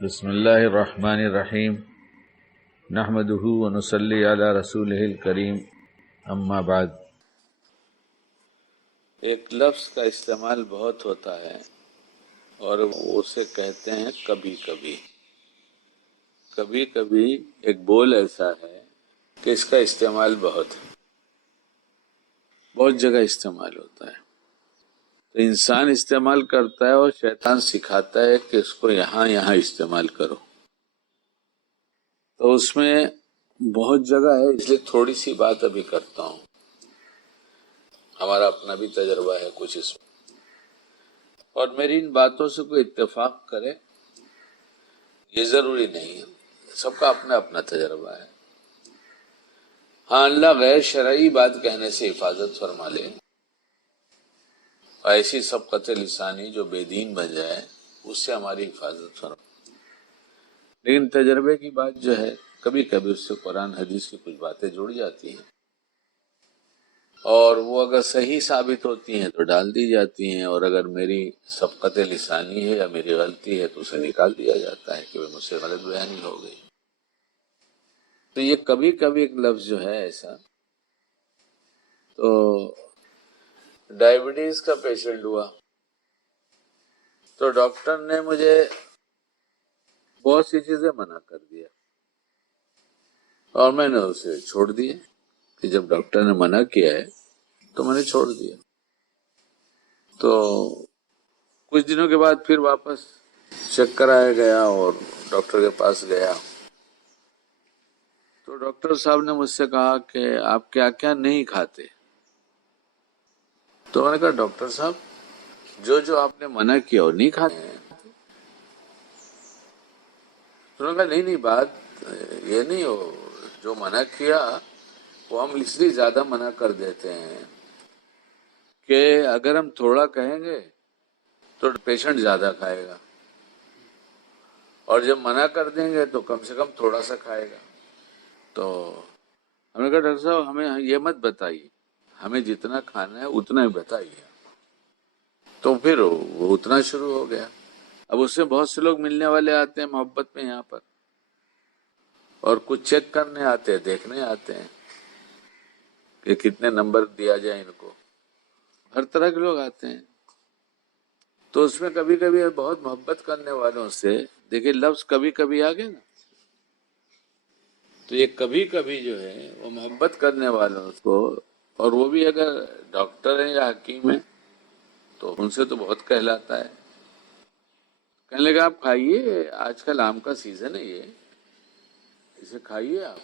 بسم اللہ الرحمن الرحیم نحمدہ ونصلی علی رسولہ الکریم اما بعد۔ ایک لفظ کا استعمال بہت ہوتا ہے اور اسے کہتے ہیں کبھی کبھی۔ کبھی کبھی ایک بول ایسا ہے کہ اس کا استعمال بہت جگہ استعمال ہوتا ہے، تو انسان استعمال کرتا ہے اور شیطان سکھاتا ہے کہ اس کو یہاں استعمال کرو، تو اس میں بہت جگہ ہے، اس لیے تھوڑی سی بات ابھی کرتا ہوں۔ ہمارا اپنا بھی تجربہ ہے کچھ اس میں، اور میری ان باتوں سے کوئی اتفاق کرے یہ ضروری نہیں ہے، سب کا اپنا اپنا تجربہ ہے۔ ہاں، اللہ غیر شرعی بات کہنے سے حفاظت فرما لے، ایسی سبقت لسانی جو بے دین بن جائے اس سے ہماری حفاظت فرما، لیکن تجربے کی بات جو ہے کبھی کبھی اس سے قرآن حدیث کی کچھ باتیں جڑ جاتی ہیں، اور وہ اگر صحیح ثابت ہوتی ہیں تو ڈال دی جاتی ہیں، اور اگر میری سبقت لسانی ہے یا میری غلطی ہے تو اسے نکال دیا جاتا ہے کہ مجھ سے غلط بیانی ہو گئی۔ تو یہ کبھی کبھی ایک لفظ جو ہے ایسا، تو ڈائبٹیز کا پیشنٹ ہوا تو ڈاکٹر نے مجھے بہت سی چیزیں منع کر دیا اور میں نے اسے چھوڑ دیا، کہ جب ڈاکٹر نے منع کیا ہے تو میں نے چھوڑ دیا۔ تو کچھ دنوں کے بعد پھر واپس چیک کرایا گیا اور ڈاکٹر کے پاس گیا، تو ڈاکٹر صاحب نے مجھ سے کہا کہ آپ کیا کیا نہیں کھاتے؟ تو میں نے کہا ڈاکٹر صاحب جو آپ نے منع کیا وہ نہیں کھاتے ہیں۔ تو انہوں نے کہا نہیں بات یہ نہیں ہو، جو منع کیا وہ ہم اس لیے زیادہ منع کر دیتے ہیں کہ اگر ہم تھوڑا کہیں گے تو پیشنٹ زیادہ کھائے گا، اور جب منع کر دیں گے تو کم سے کم تھوڑا سا کھائے گا۔ تو ہم نے کہا ڈاکٹر صاحب ہمیں یہ مت بتائیے، ہمیں جتنا کھانا ہے اتنا ہی بتائیے۔ تو پھر وہ اتنا شروع ہو گیا۔ اب اس سے بہت سے لوگ ملنے والے آتے ہیں محبت میں یہاں پر، اور کچھ چیک کرنے آتے ہیں، دیکھنے آتے ہیں کہ کتنے نمبر دیا جائے ان کو، ہر طرح کے لوگ آتے ہیں۔ تو اس میں کبھی کبھی بہت محبت کرنے والوں سے، دیکھیں لفظ کبھی کبھی آ گئے نا، تو یہ کبھی کبھی جو ہے وہ محبت کرنے والوں کو، اور وہ بھی اگر ڈاکٹر ہیں یا حکیم ہیں تو ان سے تو بہت کہلاتا ہے۔ کہنے لگا آپ کھائیے، آج کل آم کا سیزن ہے، یہ اسے کھائیے آپ،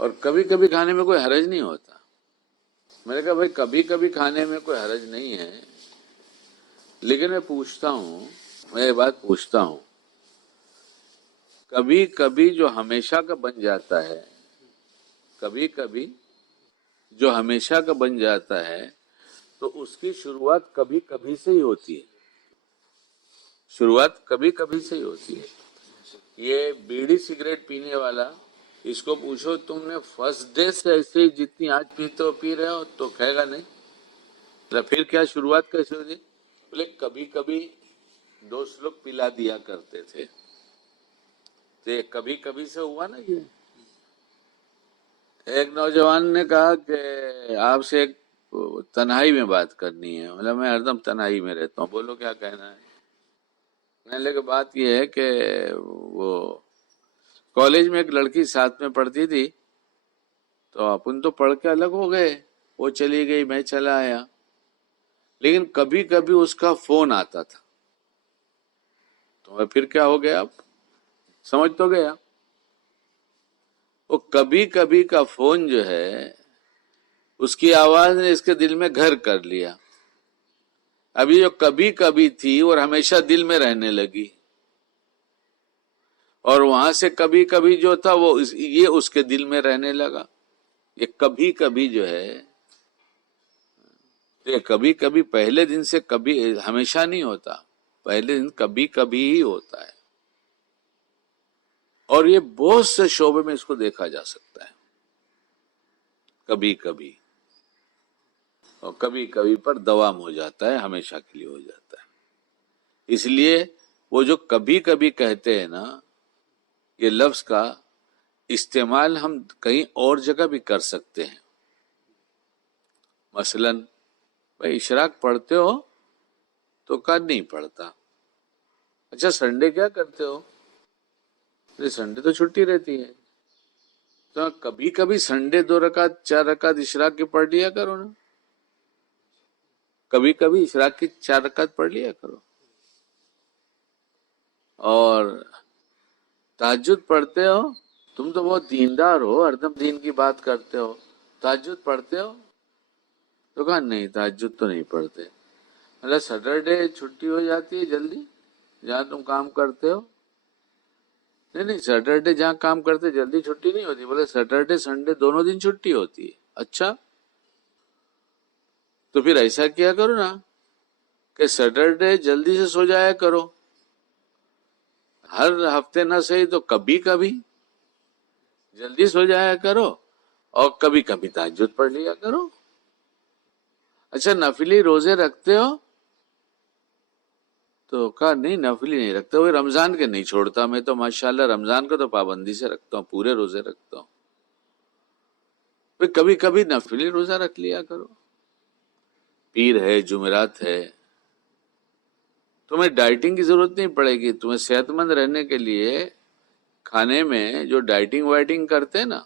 اور کبھی کبھی کھانے میں کوئی حرج نہیں ہوتا۔ میں نے کہا بھائی کبھی کبھی کھانے میں کوئی حرج نہیں ہے، لیکن میں پوچھتا ہوں، میں یہ بات پوچھتا ہوں، کبھی کبھی جو ہمیشہ کا بن جاتا ہے، کبھی کبھی جو ہمیشہ کا بن جاتا ہے تو اس کی شروعات کبھی کبھی سے ہی ہوتی ہے، شروعات کبھی کبھی سے ہی ہوتی ہے۔ یہ بیڑی سگریٹ پینے والا، اس کو پوچھو تم نے فرسٹ ڈے سے ایسے ہی جتنی آج پیتے ہو پی رہے ہو، تو کہے گا نہیں۔ پھر کیا شروعات کیسے ہوتی؟ بولے کبھی کبھی دوست لوگ پلا دیا کرتے تھے، تو یہ کبھی کبھی سے ہوا نا۔ یہ ایک نوجوان نے کہا کہ آپ سے ایک تنہائی میں بات کرنی ہے۔ مطلب میں ہر دم تنہائی میں رہتا ہوں، بولو کیا کہنا ہے۔ میں نے کہا بات یہ ہے کہ وہ کالج میں ایک لڑکی ساتھ میں پڑھتی تھی، تو اپن تو پڑھ کے الگ ہو گئے، وہ چلی گئی میں چلا آیا، لیکن کبھی کبھی اس کا فون آتا تھا۔ تو میں پھر کیا ہو گیا، آپ سمجھ تو گیا؟ وہ کبھی کبھی کا فون جو ہے، اس کی آواز نے اس کے دل میں گھر کر لیا۔ ابھی جو کبھی کبھی تھی اور ہمیشہ دل میں رہنے لگی، اور وہاں سے کبھی کبھی جو تھا وہ یہ اس کے دل میں رہنے لگا۔ یہ کبھی کبھی جو ہے، یہ کبھی کبھی پہلے دن سے کبھی ہمیشہ نہیں ہوتا، پہلے دن کبھی کبھی ہی ہوتا ہے، اور یہ بہت سے شعبے میں اس کو دیکھا جا سکتا ہے، کبھی کبھی، اور کبھی کبھی پر دوام ہو جاتا ہے، ہمیشہ کے لیے ہو جاتا ہے۔ اس لیے وہ جو کبھی کبھی کہتے ہیں نا، یہ لفظ کا استعمال ہم کہیں اور جگہ بھی کر سکتے ہیں. مثلا بھائی اشراق پڑھتے ہو؟ تو کہا نہیں پڑھتا. اچھا سنڈے کیا کرتے ہو؟ سنڈے تو چھٹی رہتی ہے. تو کبھی کبھی سنڈے 2 رکعت 4 رکعت اشراق کی پڑھ لیا کرو نا. کبھی کبھی اشراق کی 4 رکعت پڑھ لیا کرو. اور تہجد پڑھتے ہو؟ تم تو بہت دیندار ہو، ہر دم دین کی بات کرتے ہو، تہجد پڑھتے ہو؟ تو کہا نہیں تہجد تو نہیں پڑھتے. اللہ سیٹرڈے چھٹی ہو جاتی ہے جلدی جہاں تم کام کرتے ہو؟ نہیں سیٹرڈے جہاں کام کرتے جلدی چھٹی نہیں ہوتی. بولے سیٹرڈے سنڈے دونوں دن چھٹی ہوتی ہے. اچھا تو پھر ایسا کیا کرو نا کہ سیٹرڈے جلدی سے سو جایا کرو. ہر ہفتے نہ صحیح تو کبھی کبھی جلدی سو جایا کرو اور کبھی کبھی تہجد پڑھ لیا کرو. اچھا نفلی روزے رکھتے ہو؟ تو کہا نہیں نفلی نہیں رکھتا. وہ رمضان کے نہیں چھوڑتا میں تو ماشاءاللہ رمضان کو تو پابندی سے رکھتا ہوں، پورے روزے رکھتا ہوں. پھر کبھی کبھی نفلی روزہ رکھ لیا کرو. پیر ہے، جمعرات ہے. تمہیں ڈائٹنگ کی ضرورت نہیں پڑے گی. تمہیں صحت مند رہنے کے لیے کھانے میں جو ڈائٹنگ وائٹنگ کرتے ہیں نا،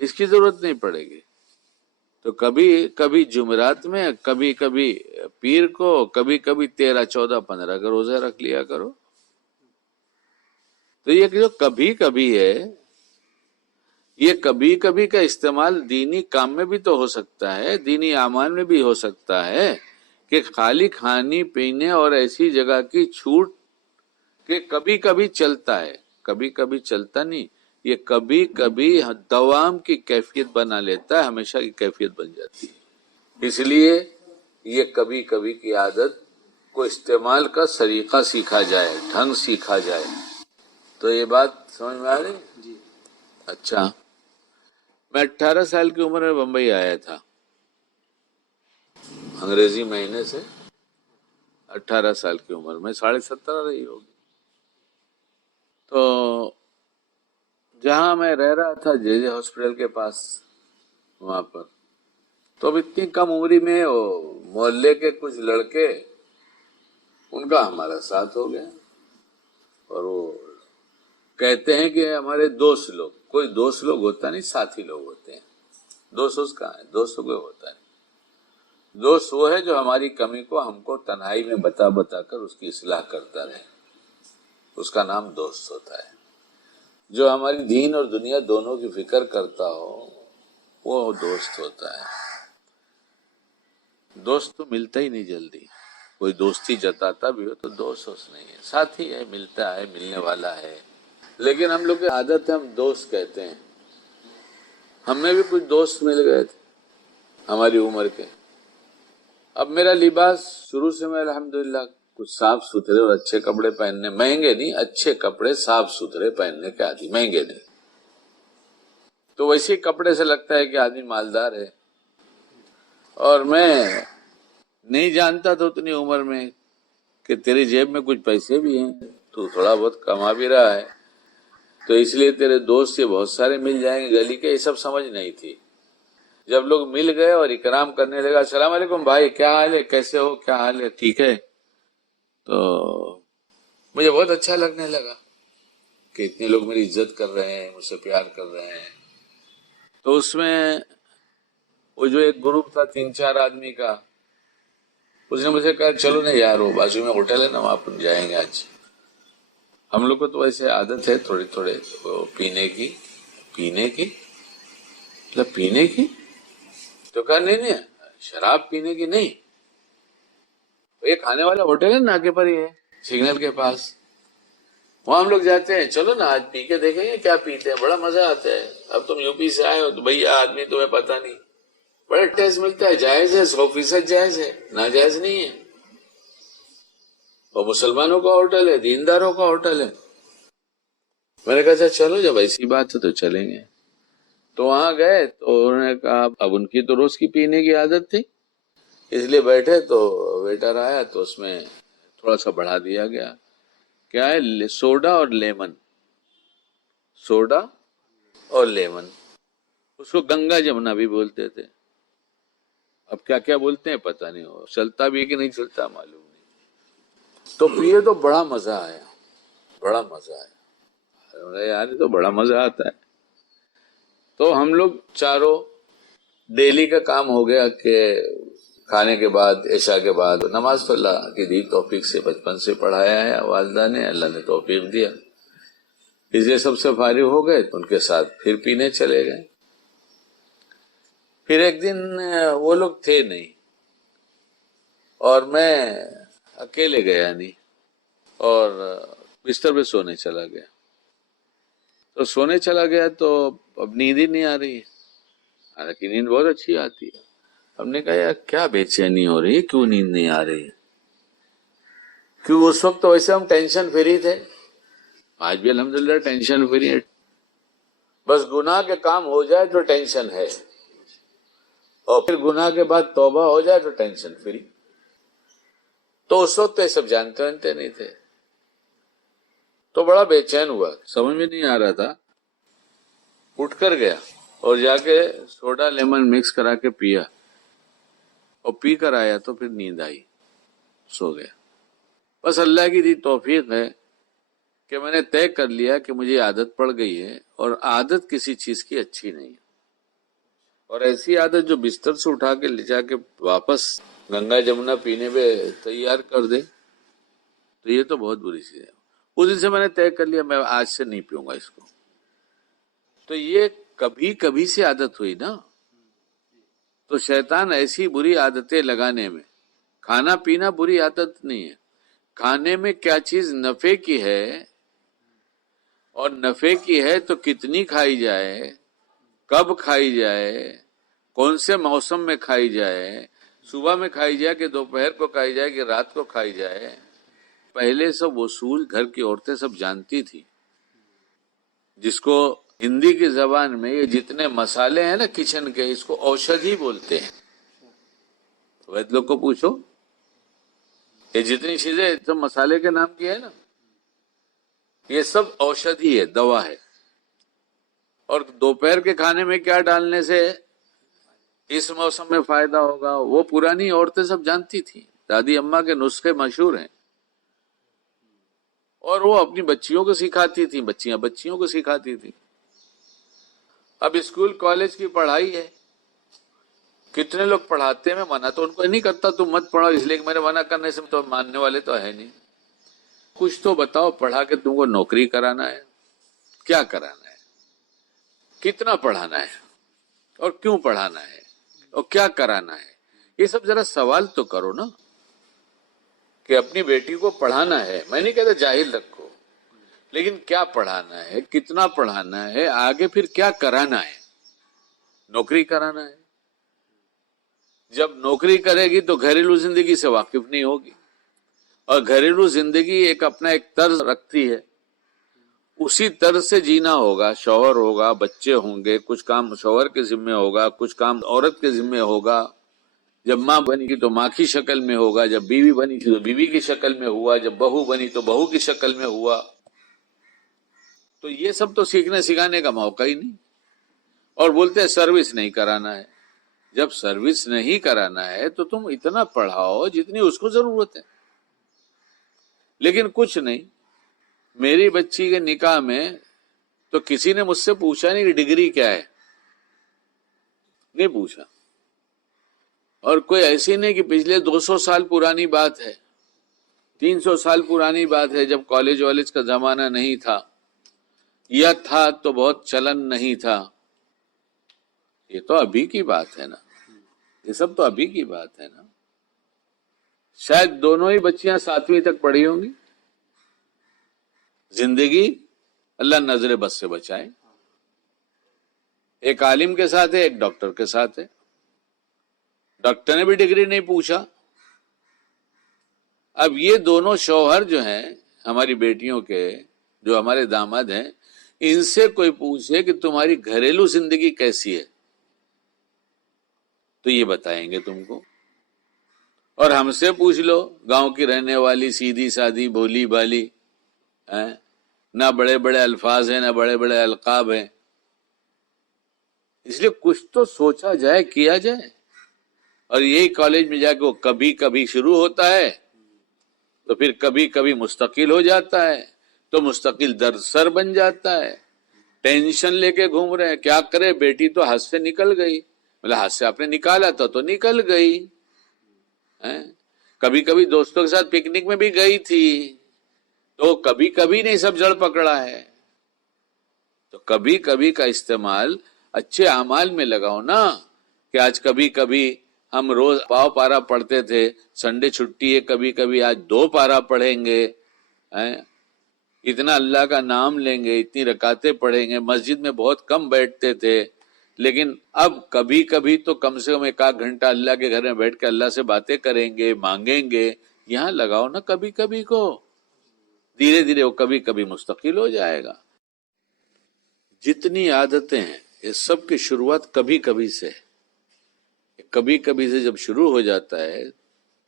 اس کی ضرورت نہیں پڑے گی. تو کبھی کبھی جمعرات میں، کبھی کبھی پیر کو، کبھی کبھی 13 14 15 کا روزہ رکھ لیا کرو. تو یہ جو کبھی کبھی ہے، یہ کبھی کبھی کا استعمال دینی کام میں بھی تو ہو سکتا ہے، دینی اعمال میں بھی ہو سکتا ہے کہ خالی کھانے پینے اور ایسی جگہ کی چھوٹ کہ کبھی کبھی چلتا ہے، کبھی کبھی چلتا نہیں. یہ کبھی کبھی دوام کی کیفیت بنا لیتا ہے، ہمیشہ کی کیفیت بن جاتی ہے. اس لیے یہ کبھی کبھی کی عادت کو استعمال کا طریقہ سیکھا جائے، ڈھنگ سیکھا جائے. تو یہ بات سمجھ میں آ رہی؟ جی. اچھا میں 18 سال کی عمر میں بمبئی آیا تھا، انگریزی مہینے سے 18 سال کی عمر میں 17.5 رہی ہوگی. تو جہاں میں رہ رہا تھا جے جے ہاسپٹل کے پاس، وہاں پر تو اب اتنی کم عمری میں وہ محلے کے کچھ لڑکے، ان کا ہمارا ساتھ ہو گیا. اور وہ کہتے ہیں کہ ہمارے دوست لوگ، کوئی دوست لوگ ہوتا نہیں، ساتھی لوگ ہوتے ہیں. دوست کہاں ہے؟ دوست کوئی ہوتا نہیں. دوست وہ ہے جو ہماری کمی کو ہم کو تنہائی میں بتا بتا کر اس کی اصلاح کرتا رہے، اس کا نام دوست ہوتا ہے. جو ہماری دین اور دنیا دونوں کی فکر کرتا ہو وہ دوست ہوتا ہے. دوست تو ملتا ہی نہیں جلدی. کوئی دوستی جتاتا بھی ہو تو دوست نہیں ہے، ساتھی ہے، ملتا ہے، ملنے والا ہے. لیکن ہم لوگ کی عادت ہے ہم دوست کہتے ہیں. ہمیں بھی کچھ دوست مل گئے تھے ہماری عمر کے. اب میرا لباس شروع سے میں الحمدللہ کچھ صاف ستھرے اور اچھے کپڑے پہننے، مہنگے نہیں، اچھے کپڑے صاف ستھرے پہننے کے عادی، مہنگے نہیں. تو ویسے کپڑے سے لگتا ہے کہ آدمی مالدار ہے. اور میں نہیں جانتا تھا اتنی عمر میں کہ تیری جیب میں کچھ پیسے بھی ہیں، تو تھوڑا بہت کما بھی رہا ہے، تو اس لیے تیرے دوست یہ بہت سارے مل جائیں گے گلی کے. یہ سب سمجھ نہیں تھی. جب لوگ مل گئے اور اکرام کرنے لگا، السلام علیکم بھائی، کیا حال ہے، کیسے ہو، کیا حال ہے، ٹھیک ہے، تو مجھے بہت اچھا لگنے لگا کہ اتنے لوگ میری عزت کر رہے ہیں، مجھ سے پیار کر رہے ہیں. تو اس میں وہ جو ایک گروپ تھا 3 4 آدمی کا، اس نے مجھے کہا چلو نا یار وہ بازو میں ہوٹل ہے نا وہاں پر جائیں گے آج. ہم لوگ کو تو ایسے عادت ہے تھوڑے تھوڑے پینے کی مطلب پینے کی. تو کہا نہیں شراب پینے کی نہیں، یہ کھانے والا ہوٹل ہے ناکے پر ہی ہے، سگنل کے پاس، وہاں ہم لوگ جاتے ہیں. چلو نا آج پی کے دیکھیں گے کیا پیتے ہیں، بڑا مزہ آتا ہے. اب تم یو پی سے آئے ہو تو بھیا آدمی تمہیں پتہ نہیں، بڑا ٹیسٹ ملتا ہے. جائز ہے، 100% جائز ہے، ناجائز نہیں ہے. اور مسلمانوں کا ہوٹل ہے، دینداروں کا ہوٹل ہے. میں نے کہا اچھا چلو جب ایسی بات ہے تو چلیں گے. تو وہاں گئے تو انہوں نے کہا، اب ان کی تو روز کی پینے کی عادت تھی، اس لیے بیٹھے تو ویٹر آیا تو اس میں تھوڑا سا بڑھا دیا گیا. کیا ہے؟ سوڈا اور لیمن. سوڈا اور لیمن. اس کو گنگا جمنا بھی بولتے تھے. اب کیا کیا بولتے ہیں پتہ نہیں، ہو چلتا بھی ہے کہ نہیں چلتا معلوم نہیں. تو پیے تو بڑا مزہ آیا، بڑا مزہ آیا یار، تو بڑا مزہ آتا ہے. تو ہم لوگ چاروں ڈیلی کا کام ہو گیا کہ کھانے کے بعد، عشاء کے بعد نماز تو اللہ کی دی توفیق سے بچپن سے پڑھایا ہے والدہ نے، اللہ نے توفیق دیا. اس لیے سب سے فارغ ہو گئے تو ان کے ساتھ پھر پینے چلے گئے. پھر ایک دن وہ لوگ تھے نہیں اور میں اکیلے گیا نہیں اور بستر پہ سونے چلا گیا. تو سونے چلا گیا تو اب نیند ہی نہیں آ رہی ہے، حالانکہ نیند بہت اچھی آتی ہے. ہم نے کہا یار کیا بے چینی ہو رہی ہے، کیوں نیند نہیں آ رہی؟ کیوں اس وقت تو ویسے ہم ٹینشن فری تھے، آج بھی الحمدللہ ٹینشن فری ہے. بس گناہ کے کام ہو جائے تو ٹینشن ہے، اور پھر گناہ کے بعد توبہ ہو جائے تو ٹینشن فری. تو اس وقت تو یہ سب جانتے نہیں تھے، تو بڑا بے چین ہوا، سمجھ میں نہیں آ رہا تھا. اٹھ کر گیا اور جا کے سوڈا لیمن مکس کرا کے پیا، اور پی کر آیا تو پھر نیند آئی، سو گیا. بس اللہ کی دی توفیق ہے کہ میں نے طے کر لیا کہ مجھے عادت پڑ گئی ہے، اور عادت کسی چیز کی اچھی نہیں ہے. اور ایسی عادت جو بستر سے اٹھا کے لے جا کے واپس گنگا جمنا پینے پہ تیار کر دے، تو یہ تو بہت بری چیز ہے. اس دن سے میں نے طے کر لیا میں آج سے نہیں پیوں گا اس کو. تو یہ کبھی کبھی سے عادت ہوئی نا. تو شیطان ایسی بری عادتیں لگانے میں، کھانا پینا بری عادت نہیں ہے، کھانے میں کیا چیز نفع کی ہے، اور نفع کی ہے تو کتنی کھائی جائے، کب کھائی جائے، کون سے موسم میں کھائی جائے، صبح میں کھائی جائے کہ دوپہر کو کھائی جائے کہ رات کو کھائی جائے، پہلے سب اصول گھر کی عورتیں سب جانتی تھی. جس کو ہندی کی زبان میں یہ جتنے مسالے ہیں نا کچن کے، اس کو اوشدھی بولتے ہیں. وید لوگ کو پوچھو، یہ جتنی چیزیں سب مسالے کے نام کی ہے نا، یہ سب اوشدھی ہے، دوا ہے. اور دوپہر کے کھانے میں کیا ڈالنے سے اس موسم میں فائدہ ہوگا، وہ پرانی عورتیں سب جانتی تھیں. دادی اماں کے نسخے مشہور ہیں، اور وہ اپنی بچیوں کو سکھاتی تھیں، بچیاں بچیوں کو سکھاتی تھیں. اب اسکول کالج کی پڑھائی ہے، کتنے لوگ پڑھاتے ہیں، میں منع تو ان کو نہیں کرتا تم مت پڑھو، اس لیے کہ میرے منع کرنے سے تو ماننے والے تو ہے نہیں. کچھ تو بتاؤ، پڑھا کے تم کو نوکری کرانا ہے، کیا کرانا ہے، کتنا پڑھانا ہے، اور کیوں پڑھانا ہے، اور کیا کرانا ہے، یہ سب ذرا سوال تو کرو نا. کہ اپنی بیٹی کو پڑھانا ہے، میں نہیں کہتا جاہل رکھو، لیکن کیا پڑھانا ہے، کتنا پڑھانا ہے، آگے پھر کیا کرانا ہے. نوکری کرانا ہے، جب نوکری کرے گی تو گھریلو زندگی سے واقف نہیں ہوگی، اور گھریلو زندگی ایک اپنا ایک طرز رکھتی ہے، اسی طرز سے جینا ہوگا. شوہر ہوگا، بچے ہوں گے، کچھ کام شوہر کے ذمہ ہوگا، کچھ کام عورت کے ذمہ ہوگا. جب ماں بنی گی تو ماں کی شکل میں ہوگا، جب بیوی بنی تھی تو بیوی کی شکل میں ہوا، جب بہو بنی تو بہو کی شکل میں ہوا. تو یہ سب تو سیکھنے سکھانے کا موقع ہی نہیں. اور بولتے ہیں سروس نہیں کرانا ہے. جب سروس نہیں کرانا ہے تو تم اتنا پڑھاؤ جتنی اس کو ضرورت ہے. لیکن کچھ نہیں. میری بچی کے نکاح میں تو کسی نے مجھ سے پوچھا نہیں کہ ڈگری کیا ہے، نہیں پوچھا. اور کوئی ایسی نہیں کہ پچھلے 200 سال پرانی بات ہے، 300 سال پرانی بات ہے، جب کالج والج کا زمانہ نہیں تھا، یا تھا تو بہت چلن نہیں تھا. یہ تو ابھی کی بات ہے نا، یہ سب تو ابھی کی بات ہے نا. شاید دونوں ہی بچیاں 7ویں تک پڑھی ہوں گی. زندگی اللہ نظر بد سے بچائے. ایک عالم کے ساتھ ہے، ایک ڈاکٹر کے ساتھ ہے. ڈاکٹر نے بھی ڈگری نہیں پوچھا. اب یہ دونوں شوہر جو ہیں ہماری بیٹیوں کے، جو ہمارے داماد ہیں، ان سے کوئی پوچھے کہ تمہاری گھریلو زندگی کیسی ہے تو یہ بتائیں گے تم کو. اور ہم سے پوچھ لو، گاؤں کی رہنے والی سیدھی سادی بولی بالی، نہ بڑے بڑے الفاظ ہیں نہ بڑے بڑے القاب ہیں. اس لیے کچھ تو سوچا جائے، کیا جائے. اور یہی کالج میں جا کے وہ کبھی کبھی شروع ہوتا ہے تو پھر کبھی کبھی مستقل ہو جاتا ہے، تو مستقل درد سر بن جاتا ہے. ٹینشن لے کے گھوم رہے ہیں، کیا کرے، بیٹی تو ہاتھ سے نکل گئی. بولے ہاتھ سے آپ نے نکالا تھا تو نکل گئی. کبھی کبھی دوستوں کے ساتھ پکنک میں بھی گئی تھی، تو کبھی کبھی نہیں سب جڑ پکڑا ہے. تو کبھی کبھی کا استعمال اچھے اعمال میں لگاؤ نا. کہ آج کبھی کبھی ہم روز پاؤ پارا پڑھتے تھے، سنڈے چھٹی ہے، کبھی کبھی آج 2 پارا پڑھیں گے. اتنا اللہ کا نام لیں گے، اتنی رکعتیں پڑھیں گے. مسجد میں بہت کم بیٹھتے تھے، لیکن اب کبھی کبھی تو کم سے کم 1 گھنٹہ اللہ کے گھر میں بیٹھ کے اللہ سے باتیں کریں گے، مانگیں گے. یہاں لگاؤ نا کبھی کبھی کو. دھیرے دھیرے وہ کبھی کبھی مستقل ہو جائے گا. جتنی عادتیں ہیں یہ سب کی شروعات کبھی کبھی سے. کبھی کبھی سے جب شروع ہو جاتا ہے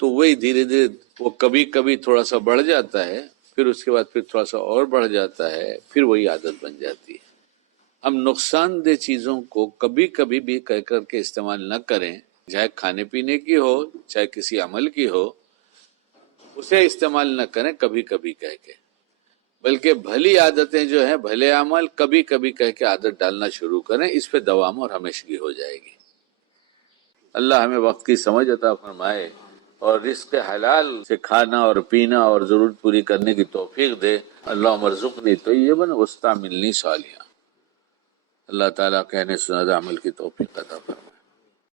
تو وہی دھیرے دھیرے وہ کبھی کبھی تھوڑا سا بڑھ جاتا ہے، پھر اس کے بعد پھر تھوڑا سا اور بڑھ جاتا ہے، پھر وہی عادت بن جاتی ہے. ہم نقصان دہ چیزوں کو کبھی کبھی بھی کہہ کر کے استعمال نہ کریں، چاہے کھانے پینے کی ہو چاہے کسی عمل کی ہو، اسے استعمال نہ کریں کبھی کبھی کہہ کے. بلکہ بھلی عادتیں جو ہیں، بھلے عمل کبھی کبھی کہہ کے عادت ڈالنا شروع کریں. اس پہ دوام اور ہمیشگی ہو جائے گی. اللہ ہمیں وقت کی سمجھ عطا فرمائے اور رزق حلال سے کھانا اور پینا اور ضرورت پوری کرنے کی توفیق دے. اللہم ارزقنی طیبا واستعملنی صالحا. اللہ تعالیٰ کہنے سنادہ عمل کی توفیق عطا فرمائے.